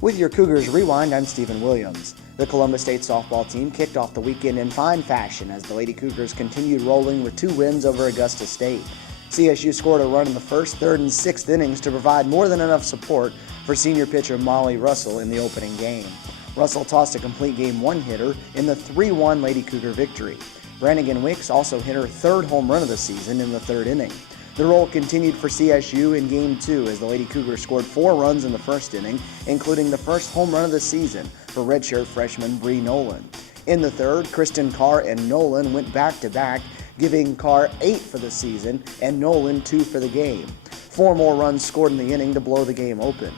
With your Cougars Rewind, I'm Stephen Williams. The Columbus State softball team kicked off the weekend in fine fashion as the Lady Cougars continued rolling with 2 wins over Augusta State. CSU scored a run in the first, third, and sixth innings to provide more than enough support for senior pitcher Molly Russell in the opening game. Russell tossed a complete game 1 hitter in the 3-1 Lady Cougar victory. Brannigan Wicks also hit her 3rd home run of the season in the 3rd inning. The roll continued for CSU in Game 2 as the Lady Cougars scored 4 runs in the 1st inning, including the first home run of the season for redshirt freshman Bree Nolan. In the 3rd, Kristen Carr and Nolan went back-to-back, giving Carr 8 for the season and Nolan 2 for the game. 4 more runs scored in the inning to blow the game open.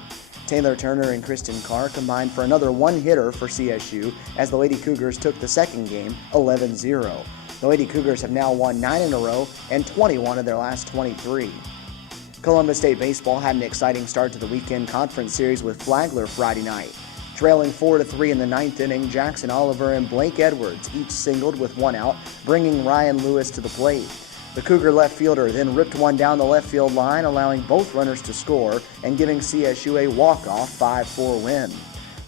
Taylor Turner and Kristen Carr combined for another 1-hitter for CSU as the Lady Cougars took the second game 11-0. The Lady Cougars have now won 9 in a row and 21 of their last 23. Columbus State baseball had an exciting start to the weekend conference series with Flagler Friday night. Trailing 4-3 in the 9th inning, Jackson Oliver and Blake Edwards each singled with 1 out, bringing Ryan Lewis to the plate. The Cougar left fielder then ripped one down the left field line, allowing both runners to score and giving CSU a walk-off 5-4 win.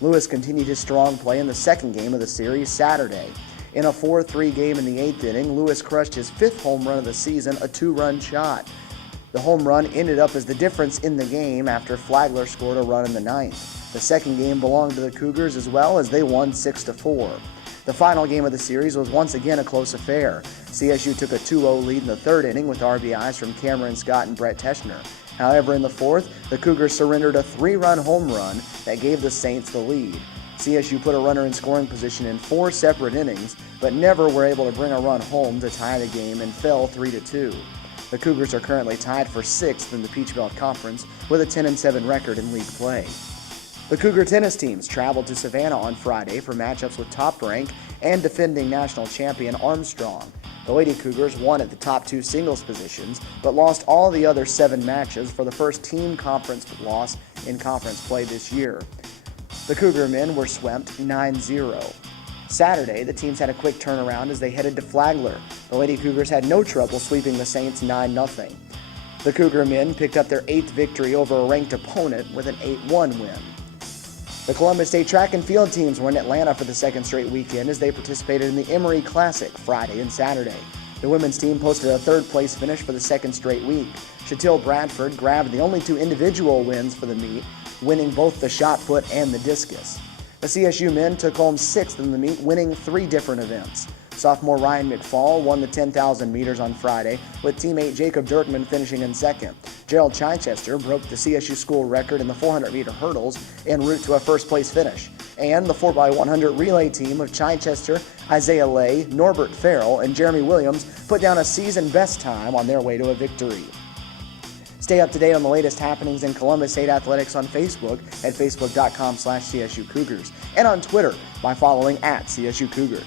Lewis continued his strong play in the second game of the series Saturday. In a 4-3 game in the 8th inning, Lewis crushed his 5th home run of the season, a 2-run shot. The home run ended up as the difference in the game after Flagler scored a run in the 9th. The second game belonged to the Cougars as well as they won 6-4. The final game of the series was once again a close affair. CSU took a 2-0 lead in the 3rd inning with RBIs from Cameron Scott and Brett Teschner. However, in the 4th, the Cougars surrendered a 3-run home run that gave the Saints the lead. CSU put a runner in scoring position in 4 separate innings, but never were able to bring a run home to tie the game and fell 3-2. The Cougars are currently tied for 6th in the Peach Belt Conference with a 10-7 record in league play. The Cougar tennis teams traveled to Savannah on Friday for matchups with Top Rank and defending national champion Armstrong. The Lady Cougars won at the top 2 singles positions, but lost all the other 7 matches for the first team conference loss in conference play this year. The Cougar men were swept 9-0. Saturday, the teams had a quick turnaround as they headed to Flagler. The Lady Cougars had no trouble sweeping the Saints 9-0. The Cougar men picked up their 8th victory over a ranked opponent with an 8-1 win. The Columbus State track and field teams were in Atlanta for the 2nd straight weekend as they participated in the Emory Classic Friday and Saturday. The women's team posted a 3rd place finish for the 2nd straight week. Shatil Bradford grabbed the only 2 individual wins for the meet, winning both the shot put and the discus. The CSU men took home 6th in the meet, winning 3 different events. Sophomore Ryan McFall won the 10,000 meters on Friday, with teammate Jacob Dirkman finishing in 2nd. Gerald Chichester broke the CSU school record in the 400-meter hurdles en route to a 1st place finish. And the 4x100 relay team of Chichester, Isaiah Lay, Norbert Farrell, and Jeremy Williams put down a season best time on their way to a victory. Stay up to date on the latest happenings in Columbus State athletics on Facebook at facebook.com/CSU Cougars and on Twitter by following @CSU Cougars.